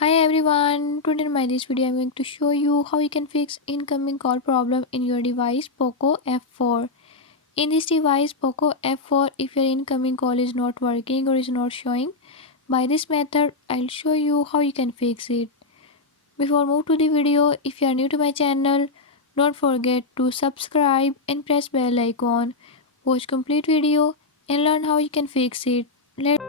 Hi everyone, today in my this video I'm going to show you how you can fix incoming call problem in your device POCO F4. In this device POCO F4, if your incoming call is not working or is not showing, by this method I'll show you how you can fix it. Before move to the video, if you are new to my channel, don't forget to subscribe and press bell icon. Watch complete video and learn how you can fix it. Let's